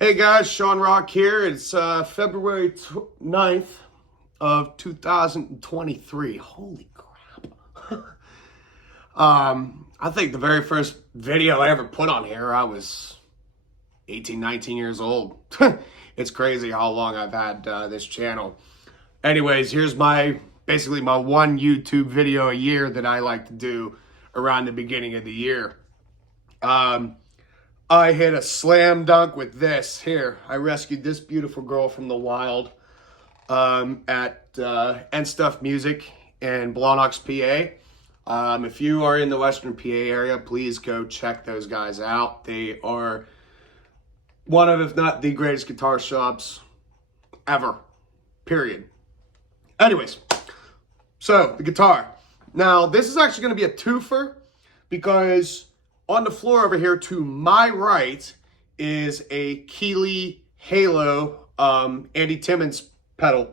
Hey guys, Sean Rock here. It's February 9th of 2023. Holy crap. I think the very first video I ever put on here, I was 18, 19 years old. It's crazy how long I've had this channel. Anyways, here's basically my one YouTube video a year that I like to do around the beginning of the year. I hit a slam dunk with this here. I rescued this beautiful girl from the wild at N Stuff Music in Blawnox, PA. If you are in the Western PA area, please go check those guys out. They are one of, if not the greatest guitar shops ever, period. Anyways, so the guitar. Now, this is actually going to be a twofer because on the floor over here to my right is a Keeley Halo Andy Timmons pedal.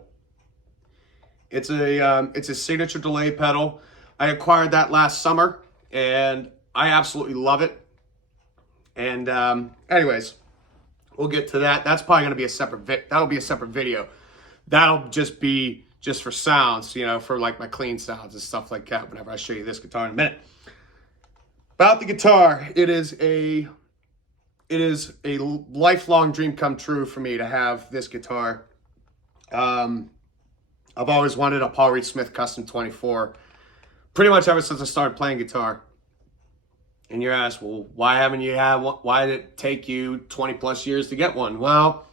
It's a signature delay pedal. I acquired that last summer and I absolutely love it. And anyways, we'll get to that. That's probably gonna be a separate that'll be a separate video. That'll just be for sounds, you know, for like my clean sounds and stuff like that whenever I show you this guitar in a minute. About the guitar, it is a lifelong dream come true for me to have this guitar. I've always wanted a Paul Reed Smith Custom 24, pretty much ever since I started playing guitar. And you're asked, well, why haven't you had one? Why did it take you 20 plus years to get one? Well,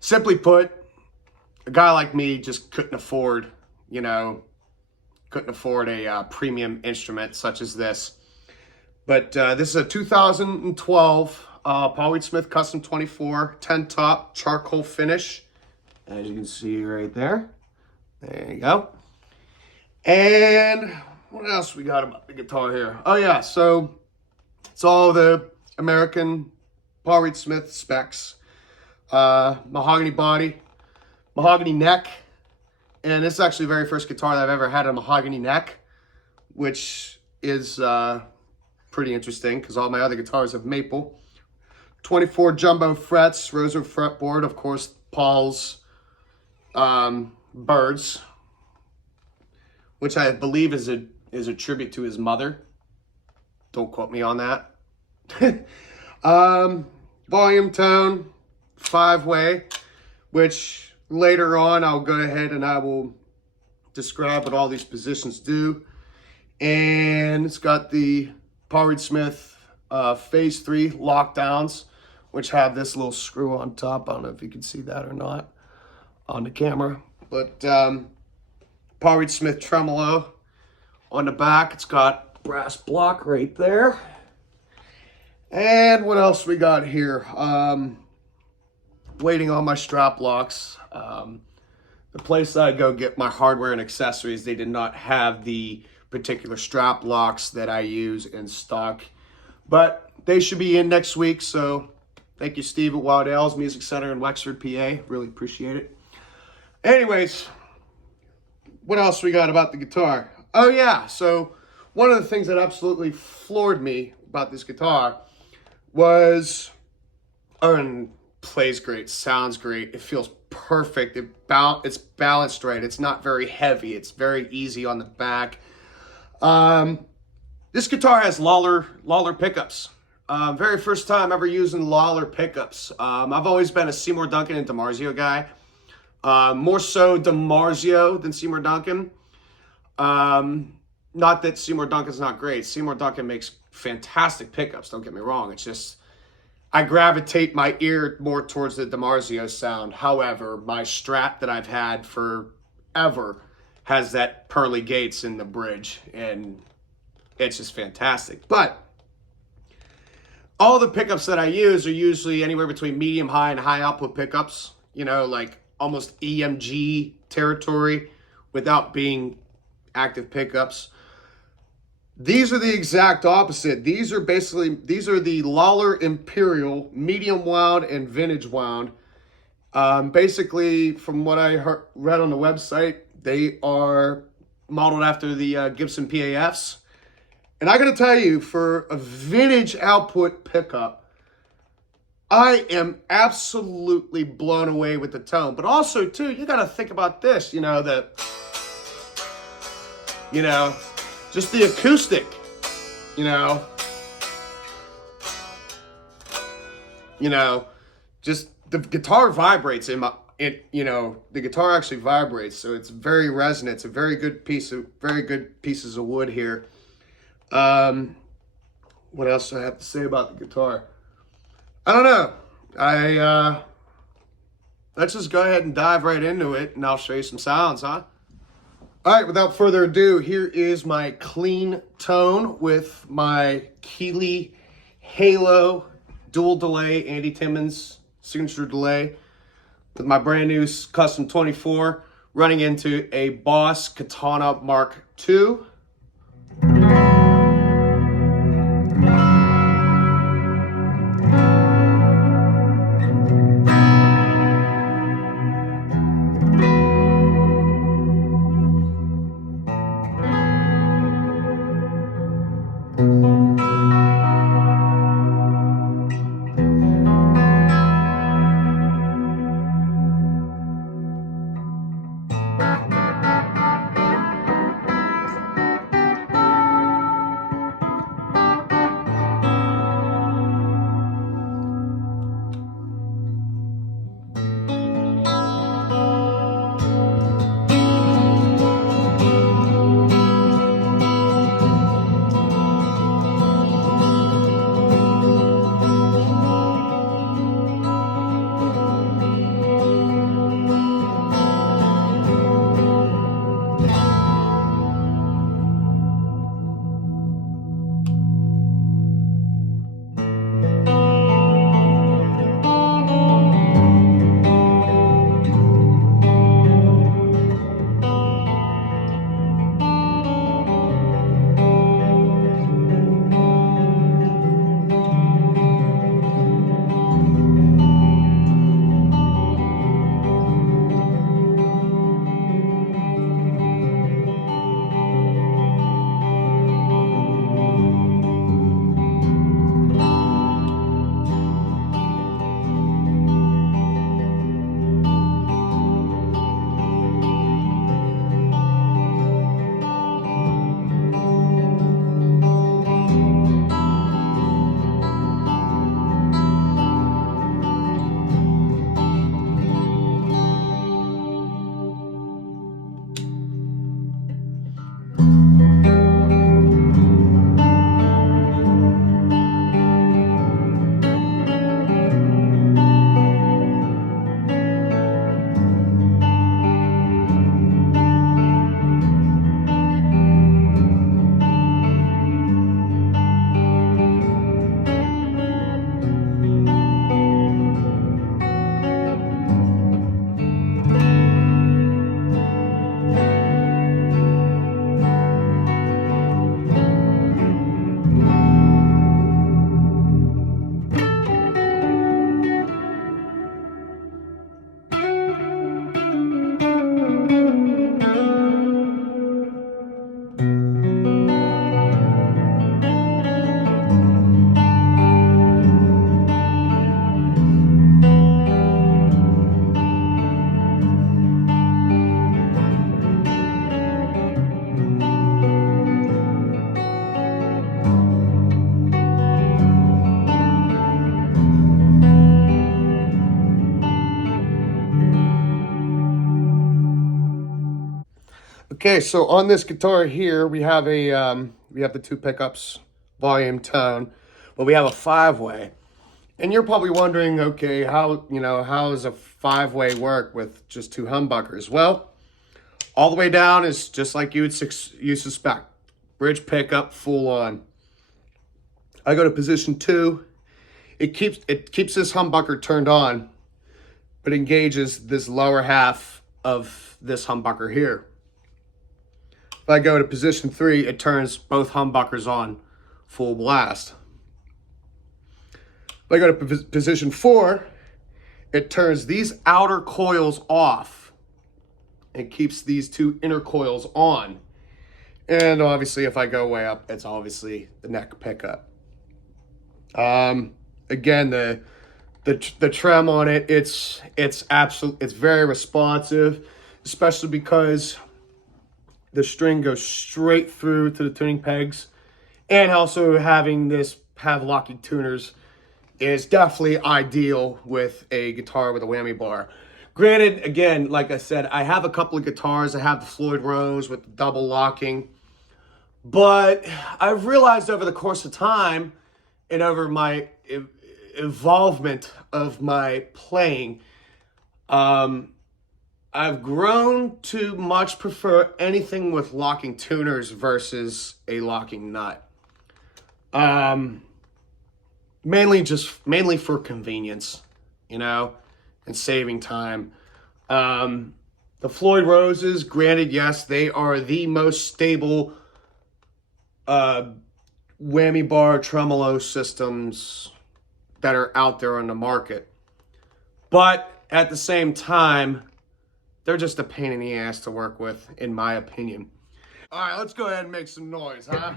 simply put, a guy like me just couldn't afford, a premium instrument such as this. But this is a 2012 Paul Reed Smith Custom 24 10 top charcoal finish, as you can see right there. There you go. And what else we got about the guitar here? Oh yeah, so it's all the American Paul Reed Smith specs. Mahogany body, mahogany neck, and this is actually the very first guitar that I've ever had a mahogany neck, which is pretty interesting because all my other guitars have maple. 24 jumbo frets, Rosewood fretboard, of course, Paul's birds, which I believe is a tribute to his mother. Don't quote me on that. Volume tone, 5-way, which later on I'll go ahead and I will describe what all these positions do. And it's got the Paul Reed Smith Phase 3 lockdowns, which have this little screw on top. I don't know if you can see that or not on the camera. But Paul Reed Smith tremolo on the back. It's got brass block right there. And what else we got here? Waiting on my strap locks. The place I go get my hardware and accessories, they did not have the particular strap locks that I use in stock, but they should be in next week. So thank you, Steve at Wild Ales Music Center in Wexford, PA. Really appreciate it. Anyways, what else we got about the guitar? Oh yeah, so one of the things that absolutely floored me about this guitar was, and plays great, sounds great, it feels perfect, it's balanced right, it's not very heavy, it's very easy on the back. This guitar has Lawler pickups. Very first time ever using Lawler pickups. I've always been a Seymour Duncan and DiMarzio guy. More so DiMarzio than Seymour Duncan. Not that Seymour Duncan's not great. Seymour Duncan makes fantastic pickups, don't get me wrong. It's just, I gravitate my ear more towards the DiMarzio sound. However, my Strat that I've had forever has that pearly gates in the bridge, and it's just fantastic. But all the pickups that I use are usually anywhere between medium high and high output pickups, like almost EMG territory without being active pickups. These are the exact opposite. These are the Lawler Imperial medium wound and vintage wound. Basically, from what I read on the website, they are modeled after the Gibson PAFs. And I got to tell you, for a vintage output pickup, I am absolutely blown away with the tone. But also, too, you got to think about this, you know, just the acoustic, you know, just the guitar vibrates the guitar actually vibrates, so it's very resonant. It's a very good pieces of wood here. What else do I have to say about the guitar? I don't know. Let's just go ahead and dive right into it, and I'll show you some sounds, huh? All right, without further ado, here is my clean tone with my Keeley Halo dual delay, Andy Timmons signature delay, with my brand new Custom 24 running into a Boss Katana Mark II. Okay, so on this guitar here, we have the two pickups, volume, tone, but we have a 5-way. And you're probably wondering, okay, how does a 5-way work with just two humbuckers? Well, all the way down is just like you suspect. Bridge pickup, full on. I go to position 2. It keeps this humbucker turned on, but engages this lower half of this humbucker here. If I go to position 3, it turns both humbuckers on full blast. If I go to position 4, it turns these outer coils off and keeps these two inner coils on. And obviously, if I go way up, it's obviously the neck pickup. Again, the the trem on it, it's very responsive, especially because the string goes straight through to the tuning pegs, and also having this have locking tuners is definitely ideal with a guitar with a whammy bar. Granted, again, like I said, I have a couple of guitars. I have the Floyd Rose with the double locking, but I've realized over the course of time and over my involvement of my playing, I've grown to much prefer anything with locking tuners versus a locking nut. Mainly for convenience, and saving time. The Floyd Roses, granted, yes, they are the most stable whammy bar tremolo systems that are out there on the market. But at the same time, they're just a pain in the ass to work with, in my opinion. All right, let's go ahead and make some noise, huh?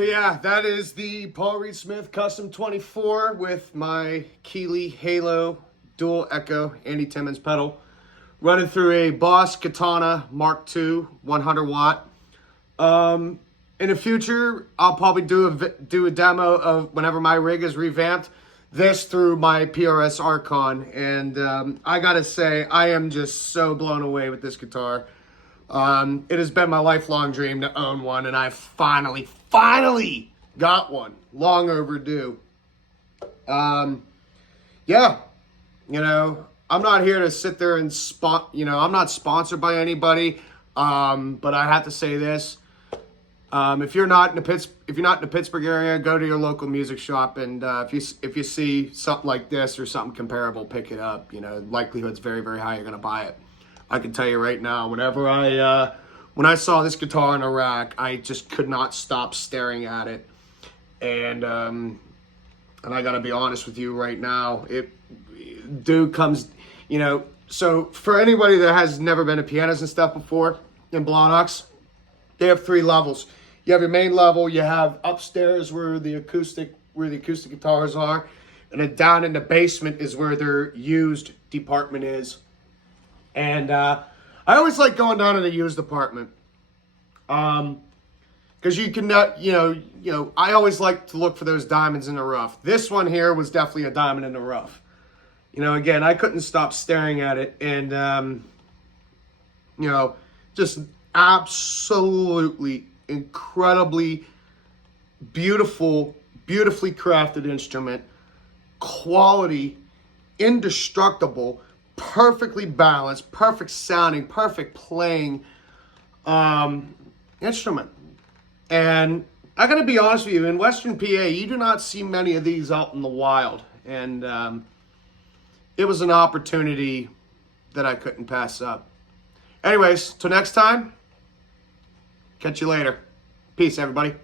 So yeah, that is the Paul Reed Smith Custom 24 with my Keeley Halo Dual Echo Andy Timmons pedal, running through a Boss Katana Mark II 100 watt. In the future, I'll probably do a demo of whenever my rig is revamped, this through my PRS Archon, and I gotta say, I am just so blown away with this guitar. It has been my lifelong dream to own one, and I finally got one. Long overdue. Yeah, you know, I'm not here to sit there and I'm not sponsored by anybody, but I have to say this. If you're not in the Pittsburgh area, go to your local music shop, and if you see something like this or something comparable, pick it up. You know, likelihood's very, very high you're gonna buy it. I can tell you right now, when I saw this guitar in a rack, I just could not stop staring at it, and I gotta be honest with you right now, dude comes, you know. So for anybody that has never been to pianos and stuff before in Blawnox, they have 3 levels. You have your main level, you have upstairs where the acoustic guitars are, and then down in the basement is where their used department is. And I always like going down in the used department, because you can, I always like to look for those diamonds in the rough. This one here was definitely a diamond in the rough. You know, again, I couldn't stop staring at it, and just absolutely incredibly beautifully crafted instrument, quality, indestructible, perfectly balanced, perfect sounding, perfect playing instrument. And I gotta be honest with you, in Western PA, you do not see many of these out in the wild, and it was an opportunity that I couldn't pass up. Anyways, till next time, catch you later. Peace, everybody.